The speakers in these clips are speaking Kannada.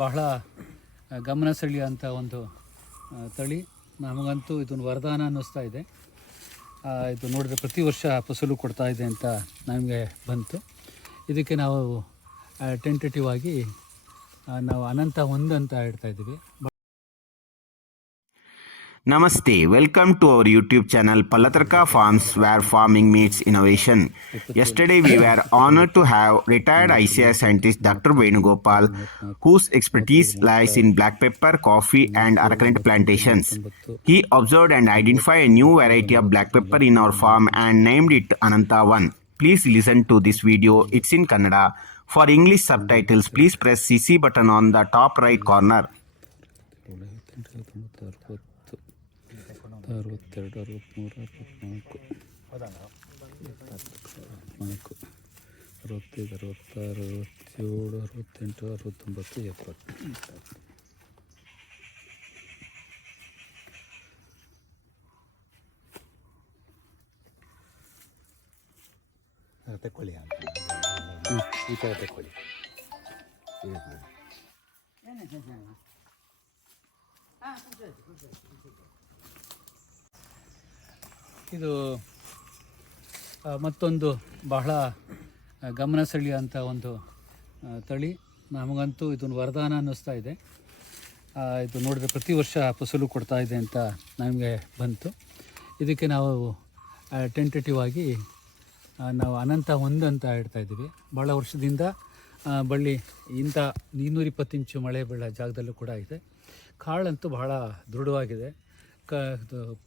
ಬಹಳ ಗಮನ ಸೆಳೆಯುವಂಥ ಒಂದು ತಳಿ. ನಮಗಂತೂ ಇದನ್ನು ವರದಾನ ಅನ್ನಿಸ್ತಾ ಇದೆ. ಇದು ನೋಡಿದ್ರೆ ಪ್ರತಿ ವರ್ಷ ಫಸಲು ಕೊಡ್ತಾ ಇದೆ ಅಂತ ನಮಗೆ ಬಂತು. ಇದಕ್ಕೆ ನಾವು ಟೆಂಟೇಟಿವ್ ಆಗಿ ನಾವು ಅನಂತ 1 ಅಂತ ಹೇಳ್ತಾ ಇದ್ದೀವಿ. Namaste, welcome to our YouTube channel Pallatarka Farms, where farming meets innovation. Yesterday we were honored to have retired ICI scientist Dr. Venugopal, whose expertise lies in black pepper, coffee and arecanut plantations. He observed and identified a new variety of black pepper in our farm and named it Ananta 1. Please listen to this video, it's in Kannada. For English subtitles, please press CC button on the top right corner. 62, 63, 64, 65, 66, 67, 68, 69, 70. ತೆಕ್ಕೊಳ್ಳಿ ಅಂತ ಈ ಥರ ತೆಕ್ಕೊಳ್ಳಿ. ಇದು ಮತ್ತೊಂದು ಬಹಳ ಗಮನ ಸೆಳೆಯುವಂಥ ಒಂದು ತಳಿ. ನಮಗಂತೂ ಇದನ್ನು ವರದಾನ ಅನ್ನಿಸ್ತಾ ಇದೆ. ಇದು ನೋಡಿದ್ರೆ ಪ್ರತಿ ವರ್ಷ ಫಸಲು ಕೊಡ್ತಾ ಇದೆ ಅಂತ ನಮಗೆ ಬಂತು. ಇದಕ್ಕೆ ನಾವು ಟೆಂಟೇಟಿವ್ ಆಗಿ ನಾವು ಅನಂತ 1 ಅಂತ ಹೇಳ್ತಾ ಇದ್ದೀವಿ. ಭಾಳ ವರ್ಷದಿಂದ ಬಳ್ಳಿ ಇಂಥ 220 ಇಂಚು ಮಳೆ ಬೀಳೋ ಜಾಗದಲ್ಲೂ ಕೂಡ ಇದೆ. ಕಾಳಂತೂ ಬಹಳ ದೃಢವಾಗಿದೆ.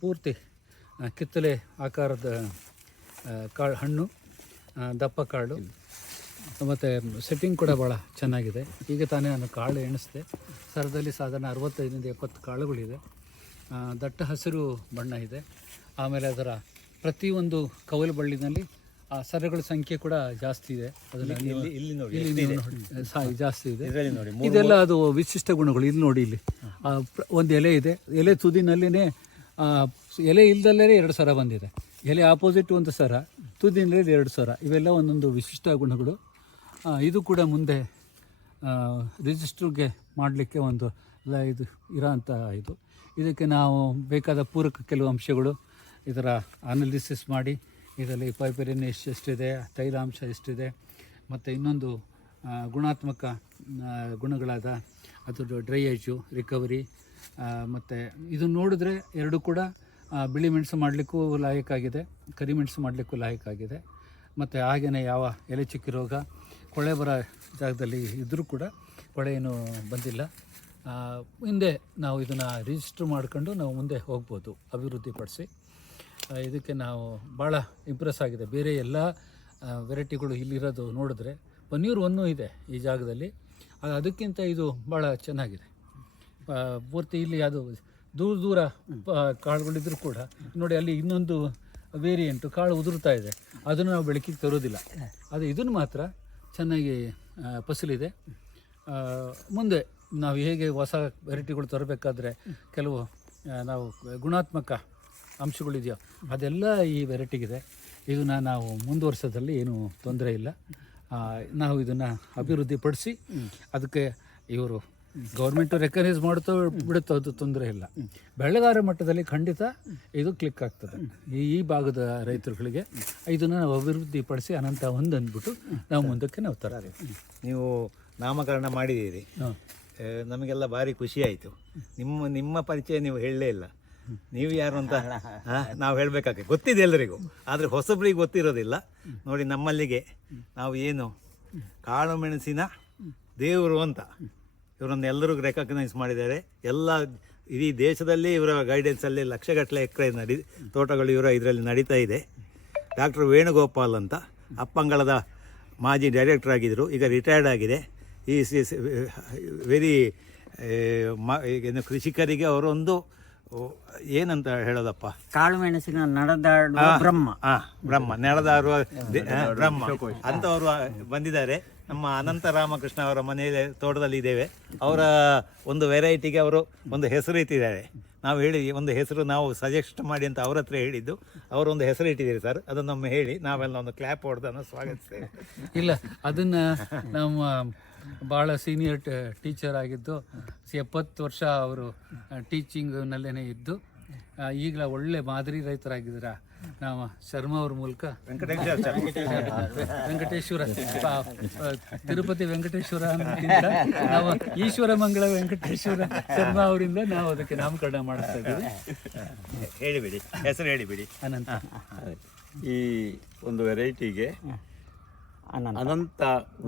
ಪೂರ್ತಿ ಕಿತ್ತಲೆ ಆಕಾರದ ಕಾಳು, ಹಣ್ಣು, ದಪ್ಪ ಕಾಳು, ಮತ್ತು ಸೆಟ್ಟಿಂಗ್ ಕೂಡ ಭಾಳ ಚೆನ್ನಾಗಿದೆ. ಈಗ ತಾನೇ ನಾನು ಕಾಳು ಎಣಿಸಿದೆ. ಸರದಲ್ಲಿ ಸಾಧಾರಣ 65 ರಿಂದ 70 ಕಾಳುಗಳಿದೆ. ದಟ್ಟ ಹಸಿರು ಬಣ್ಣ ಇದೆ. ಆಮೇಲೆ ಅದರ ಪ್ರತಿಯೊಂದು ಕವಲು ಬಳ್ಳಿನಲ್ಲಿ ಆ ಸರಗಳ ಸಂಖ್ಯೆ ಕೂಡ ಜಾಸ್ತಿ ಇದೆ. ಅದರಲ್ಲಿ ಜಾಸ್ತಿ ಇದೆ. ಇದೆಲ್ಲ ಅದು ವಿಶಿಷ್ಟ ಗುಣಗಳು. ಇಲ್ಲಿ ನೋಡಿ, ಇಲ್ಲಿ ಒಂದು ಎಲೆ ಇದೆ. ಎಲೆ ತುದಿನಲ್ಲಿನೇ ಎಲೆ ಇಲ್ದಲ್ಲೇ 2 ಸರ ಬಂದಿದೆ. ಎಲೆ ಆಪೋಸಿಟ್ ಒಂದು ಸರ, ತುದಿನಲ್ಲಿ 2 ಸರ. ಇವೆಲ್ಲ ಒಂದೊಂದು ವಿಶಿಷ್ಟ ಗುಣಗಳು. ಇದು ಕೂಡ ಮುಂದೆ ರಿಜಿಸ್ಟ್ರಿಗೆ ಮಾಡಲಿಕ್ಕೆ ಒಂದು ಇದು ಇರೋಂಥ ಇದಕ್ಕೆ ನಾವು ಬೇಕಾದ ಪೂರಕ ಕೆಲವು ಅಂಶಗಳು ಇದರ ಅನಾಲಿಸಿಸ್ ಮಾಡಿ ಇದರಲ್ಲಿ ಪೈಪರಿನ್ ಎಷ್ಟಿದೆ, ತೈಲಾಂಶ ಎಷ್ಟಿದೆ, ಮತ್ತು ಇನ್ನೊಂದು ಗುಣಾತ್ಮಕ ಗುಣಗಳಾದ ಅದು ಡ್ರೈಯೇಜು, ರಿಕವರಿ, ಮತ್ತು ಇದು ನೋಡಿದ್ರೆ ಎರಡು ಕೂಡ ಬಿಳಿ ಮೆಣಸು ಮಾಡಲಿಕ್ಕೂ ಲಾಯಕ್ಕಾಗಿದೆ, ಕರಿಮೆಣಸು ಮಾಡಲಿಕ್ಕೂ ಲಾಯಕ್ಕಾಗಿದೆ. ಮತ್ತು ಹಾಗೆಯೇ ಯಾವ ಎಲೆ ಚುಕ್ಕಿ ರೋಗ, ಕೊಳೆ ಬರೋ ಜಾಗದಲ್ಲಿ ಇದ್ದರೂ ಕೂಡ ಕೊಳೆ ಏನೂ ಬಂದಿಲ್ಲ. ಹಿಂದೆ ನಾವು ಇದನ್ನು ರಿಜಿಸ್ಟ್ರ್ ಮಾಡ್ಕೊಂಡು ನಾವು ಮುಂದೆ ಹೋಗ್ಬೋದು ಅಭಿವೃದ್ಧಿಪಡಿಸಿ. ಇದಕ್ಕೆ ನಾವು ಭಾಳ ಇಂಪ್ರೆಸ್ ಆಗಿದೆ. ಬೇರೆ ಎಲ್ಲ ವೆರೈಟಿಗಳು ಇಲ್ಲಿರೋದು ನೋಡಿದ್ರೆ ಪನ್ನೀರ್ 1 ಇದೆ ಈ ಜಾಗದಲ್ಲಿ. ಅದಕ್ಕಿಂತ ಇದು ಭಾಳ ಚೆನ್ನಾಗಿದೆ. ಪೂರ್ತಿ ಇಲ್ಲಿ ಅದು ದೂರ ಕಾಳುಗಳಿದ್ರೂ ಕೂಡ ನೋಡಿ, ಅಲ್ಲಿ ಇನ್ನೊಂದು ವೇರಿಯಂಟು ಕಾಳು ಉದುರ್ತಾ ಇದೆ. ಅದನ್ನು ನಾವು ಬೆಳಕಿಗೆ ತರೋದಿಲ್ಲ. ಅದು ಇದನ್ನು ಮಾತ್ರ ಚೆನ್ನಾಗಿ ಫಸಲಿದೆ. ಮುಂದೆ ನಾವು ಹೇಗೆ ಹೊಸ ವೆರೈಟಿಗಳು ತರಬೇಕಾದ್ರೆ ಕೆಲವು ನಾವು ಗುಣಾತ್ಮಕ ಅಂಶಗಳಿದೆಯೋ ಅದೆಲ್ಲ ಈ ವೆರೈಟಿಗಿದೆ. ಇದನ್ನು ನಾವು ಮುಂದುವರ್ಸೋದ್ರಲ್ಲಿ ಏನೂ ತೊಂದರೆ ಇಲ್ಲ. ನಾವು ಇದನ್ನು ಅಭಿವೃದ್ಧಿಪಡಿಸಿ ಅದಕ್ಕೆ ಇವರು ಗೌರ್ಮೆಂಟು ರೆಕಗ್ನೈಸ್ ಮಾಡುತ್ತೋ ಬಿಡುತ್ತೋ ಅದು ತೊಂದರೆ ಇಲ್ಲ. ಬೆಳೆಗಾರ ಮಟ್ಟದಲ್ಲಿ ಖಂಡಿತ ಇದು ಕ್ಲಿಕ್ ಆಗ್ತದೆ ಈ ಭಾಗದ ರೈತರುಗಳಿಗೆ. ಇದನ್ನು ನಾವು ಅಭಿವೃದ್ಧಿಪಡಿಸಿ ಅನಂತ 1 ಅಂದ್ಬಿಟ್ಟು ನಾವು ಮುಂದಕ್ಕೆ ನಾವು ತರ್ತೀವಿ. ನೀವು ನಾಮಕರಣ ಮಾಡಿದ್ದೀರಿ, ನಮಗೆಲ್ಲ ಭಾರಿ ಖುಷಿ ಆಯಿತು. ನಿಮ್ಮ ಪರಿಚಯ ನೀವು ಹೇಳಲೇ ಇಲ್ಲ. ನೀವು ಯಾರು ಅಂತ ನಾವು ಹೇಳಬೇಕಾಗಿ ಗೊತ್ತಿದೆ ಎಲ್ಲರಿಗೂ, ಆದರೆ ಹೊಸಬ್ರಿಗೆ ಗೊತ್ತಿರೋದಿಲ್ಲ. ನೋಡಿ, ನಮ್ಮಲ್ಲಿಗೆ ನಾವು ಏನು ಕಾಳು ಮೆಣಸಿನ ದೇವರು ಅಂತ ಇವರನ್ನು ಎಲ್ಲರೂ ರೆಕಗ್ನೈಸ್ ಮಾಡಿದ್ದಾರೆ. ಎಲ್ಲ ಇಡೀ ದೇಶದಲ್ಲಿ ಇವರ ಗೈಡೆನ್ಸಲ್ಲಿ ಲಕ್ಷಗಟ್ಟಲೆ ಎಕರೆ ತೋಟಗಳು ಇದರಲ್ಲಿ ನಡೀತಾ ಇದೆ. ಡಾಕ್ಟರ್ ವೇಣುಗೋಪಾಲ್ ಅಂತ ಅಪ್ಪಂಗಳದ ಮಾಜಿ ಡೈರೆಕ್ಟರ್ ಆಗಿದ್ದರು, ಈಗ ರಿಟೈರ್ಡ್ ಆಗಿದೆ. ಈ ವೆರಿ ಏನು ಕೃಷಿಕರಿಗೆ ಅವರೊಂದು ಏನಂತ ಹೇಳೋದಪ್ಪ, ಕಾಳು ಮೆಣಸಿನ ನಡೆದಾಡುವ ಬ್ರಹ್ಮ ನಡೆದಾಡುವ ಬ್ರಹ್ಮ ಅಂತವರು ಬಂದಿದ್ದಾರೆ. ನಮ್ಮ ಅನಂತ ರಾಮಕೃಷ್ಣ ಅವರ ಮನೆಯಲ್ಲಿ ತೋಟದಲ್ಲಿ ಇದ್ದೇವೆ. ಅವರ ಒಂದು ವೆರೈಟಿಗೆ ಅವರು ಒಂದು ಹೆಸರು ಇಟ್ಟಿದ್ದಾರೆ. ನಾವು ಹೇಳಿ ಒಂದು ಹೆಸರು ನಾವು ಸಜೆಸ್ಟ್ ಮಾಡಿ ಅಂತ ಅವ್ರ ಹತ್ರ ಹೇಳಿದ್ದು. ಅವರೊಂದು ಹೆಸರು ಇಟ್ಟಿದ್ದೀರಿ ಸರ್, ಅದನ್ನೊಮ್ಮೆ ಹೇಳಿ ನಾವೆಲ್ಲ ಒಂದು ಕ್ಲಾಪ್ ಹೊಡೆದನ್ನು ಸ್ವಾಗತಿಸ್ತೇವೆ. ಇಲ್ಲ, ಅದನ್ನು ನಮ್ಮ ಭಾಳ ಸೀನಿಯರ್ ಟೀಚರ್ ಆಗಿದ್ದು 70 ವರ್ಷ ಅವರು ಟೀಚಿಂಗ್ನಲ್ಲೇ ಇದ್ದು ಈಗಲ ಒಳ್ಳೆ ಮಾದರಿ ರೈತರಾಗಿದ್ದೀರ. ನಾವು ಶರ್ಮಾ ಅವ್ರ ಮೂಲಕ ವೆಂಕಟೇಶ್ವರ ತಿರುಪತಿ ವೆಂಕಟೇಶ್ವರ ಅನ್ನೋದಕ್ಕಿಂತ ನಾವು ಈಶ್ವರ ಮಂಗಳ ವೆಂಕಟೇಶ್ವರ ಶರ್ಮಾ ಅವರಿಂದ ನಾವು ಅದಕ್ಕೆ ನಾಮಕರಣ ಮಾಡಿಸ್ತಾ ಇದ್ದೀವಿ. ಹೇಳಿಬಿಡಿ, ಹೆಸರು ಹೇಳಿಬಿಡಿ. ಅನಂತ. ಈ ಒಂದು ವೆರೈಟಿಗೆ ಅನಂತ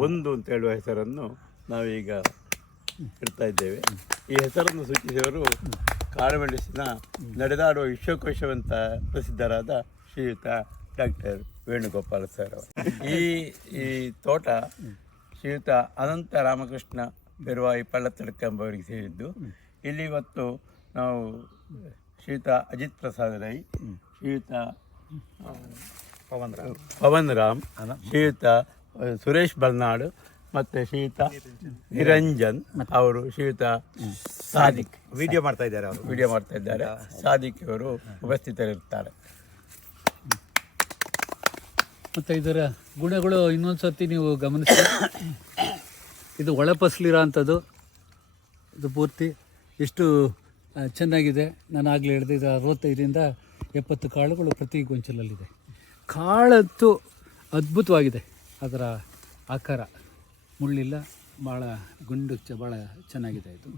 ಒಂದು ಅಂತ ಹೇಳುವ ಹೆಸರನ್ನು ನಾವೀಗ ಇಡ್ತಾ ಇದ್ದೇವೆ. ಈ ಹೆಸರನ್ನು ಸೂಚಿಸಿದವರು ಕಾಳುಮೆಣಸಿನ ನಡೆದಾಡುವ ವಿಶ್ವಕೋಶವಂತ ಪ್ರಸಿದ್ಧರಾದ ಶ್ರೀಯುತ ಡಾಕ್ಟರ್ ವೇಣುಗೋಪಾಲ್ ಸರ್ ಅವರು. ಈ ತೋಟ ಶ್ರೀಯುತ ಅನಂತ ರಾಮಕೃಷ್ಣ ಬೆರುವಾಯಿ ಪಳ್ಳತ್ತಡ್ಕ ಎಂಬವರಿಗೆ ಸೇರಿದ್ದು. ಇಲ್ಲಿ ಇವತ್ತು ನಾವು ಶ್ರೀಯುತ ಅಜಿತ್ ಪ್ರಸಾದ್ ರೈ, ಶ್ರೀಯುತ ಪವನ್ ರಾಮ್, ಶ್ರೀಯುತ ಸುರೇಶ್ ಬರ್ನಾಡ್ ಮತ್ತು ಶ್ರೀಯುತ ನಿರಂಜನ್ ಅವರು, ಶ್ರೀಯುತ ಸಾದಿಕ್ ವಿಡಿಯೋ ಮಾಡ್ತಾ ಇದ್ದಾರೆ. ಸಾದಿಕ್ ಅವರು ಉಪಸ್ಥಿತರಿರ್ತಾರೆ. ಮತ್ತು ಇದರ ಗುಣಗಳು ಇನ್ನೊಂದು ಸರ್ತಿ ನೀವು ಗಮನಿಸಿ. ಇದು ಒಳಪಸ್ಲಿರೋ ಅಂಥದ್ದು. ಇದು ಪೂರ್ತಿ ಎಷ್ಟು ಚೆನ್ನಾಗಿದೆ. ನಾನು ಆಗಲೇ ಹೇಳಿದೆ, ಇದು 65ರಿಂದ 70 ಕಾಳುಗಳು ಪ್ರತಿ ಗೊಂಚಲಲ್ಲಿದೆ. ಕಾಳಂತೂ ಅದ್ಭುತವಾಗಿದೆ. ಅದರ ಆಕಾರ ಮುಳ್ಳಿಲ್ಲ, ಭಾಳ ಗುಂಡು ಭಾಳ ಚೆನ್ನಾಗಿದೆ. ಇದು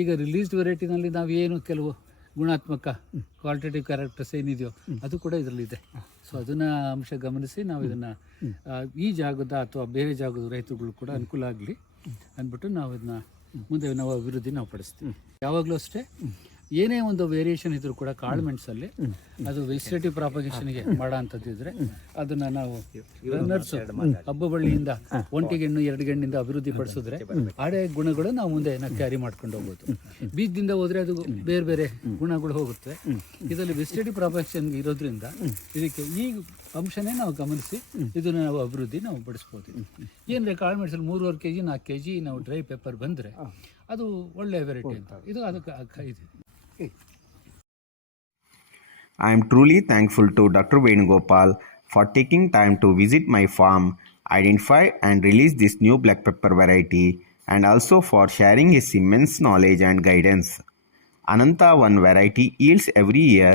ಈಗ ರಿಲೀಸ್ಡ್ ವೆರೈಟಿನಲ್ಲಿ ನಾವೇನು ಕೆಲವು ಗುಣಾತ್ಮಕ ಕ್ವಾಲಿಟೇಟಿವ್ ಕ್ಯಾರೆಕ್ಟರ್ಸ್ ಏನಿದೆಯೋ ಅದು ಕೂಡ ಇದರಲ್ಲಿದೆ. ಸೊ ಅದನ್ನು ಅಂಶ ಗಮನಿಸಿ ನಾವು ಇದನ್ನು ಈ ಜಾಗದ ಅಥವಾ ಬೇರೆ ಜಾಗದ ರೈತರುಗಳು ಕೂಡ ಅನುಕೂಲ ಆಗಲಿ ಅಂದ್ಬಿಟ್ಟು ನಾವು ಇದನ್ನ ಮುಂದೆ ನಾವು ಅಭಿವೃದ್ಧಿ ನಾವು ಪಡಿಸ್ತೀವಿ. ಯಾವಾಗಲೂ ಅಷ್ಟೇ ಏನೇ ಒಂದು ವೇರಿಯೇಷನ್ ಇದ್ರೂ ಕೂಡ ಕಾಳುಮೆಣಸಲ್ಲಿ ಅದು ವೆಜಿಟೇಟಿವ್ ಪ್ರಾಪಗೇಷನ್ಗೆ ಮಾಡೋ ಅಂಥದ್ದು ಇದ್ದರೆ ಅದನ್ನು ನಾವು ರನ್ನರ್ಸು ಹಬ್ಬ ಬಳ್ಳಿಯಿಂದ ಒಂಟಿಗೆಣ್ಣು 2 ಗೆಣ್ಣಿಂದ ಅಭಿವೃದ್ಧಿ ಪಡಿಸಿದ್ರೆ ಆಡೇ ಗುಣಗಳು ನಾವು ಮುಂದೆ ಕ್ಯಾರಿ ಮಾಡ್ಕೊಂಡು ಹೋಗ್ಬೋದು. ಬೀಜದಿಂದ ಹೋದರೆ ಅದು ಬೇರೆ ಬೇರೆ ಗುಣಗಳು ಹೋಗುತ್ತೆ. ಇದರಲ್ಲಿ ವೆಜಿಟೇಟಿವ್ ಪ್ರಾಪಗೇಷನ್ಗೆ ಇರೋದ್ರಿಂದ ಇದಕ್ಕೆ ಈ ಅಂಶನೇ ನಾವು ಗಮನಿಸಿ ಇದನ್ನು ನಾವು ಅಭಿವೃದ್ಧಿ ನಾವು ಪಡಿಸ್ಬೋದು. ಏನಂದರೆ ಕಾಳುಮೆಣಸಲ್ಲಿ 3.5 kg 4 kg ನಾವು ಡ್ರೈ ಪೆಪ್ಪರ್ ಬಂದರೆ ಅದು ಒಳ್ಳೆಯ ವೆರೈಟಿ ಅಂತ. ಇದು ಅದಕ್ಕೆ ಇದೆ. I am truly thankful to Dr. Venugopal for taking time to visit my farm, identify and release this new black pepper variety, and also for sharing his immense knowledge and guidance. Ananta 1 variety yields every year.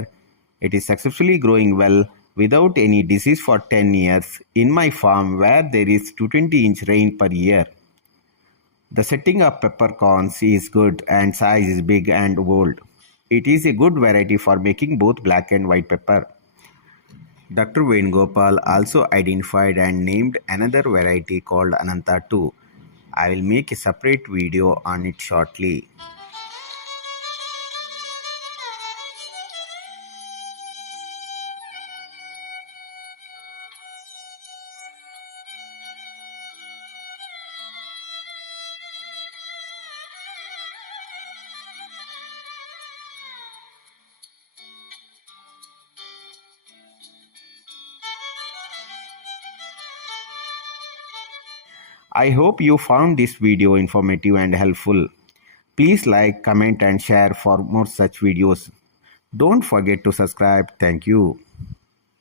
It is successfully growing well without any disease for 10 years in my farm where there is 220-inch rain per year. The setting of peppercorns is good and size is big and bold. It is a good variety for making both black and white pepper. Dr. Venugopal also identified and named another variety called Ananta 2. I will make a separate video on it shortly. I hope you found this video informative and helpful. Please like, comment and share for more such videos. Don't forget to subscribe. Thank you.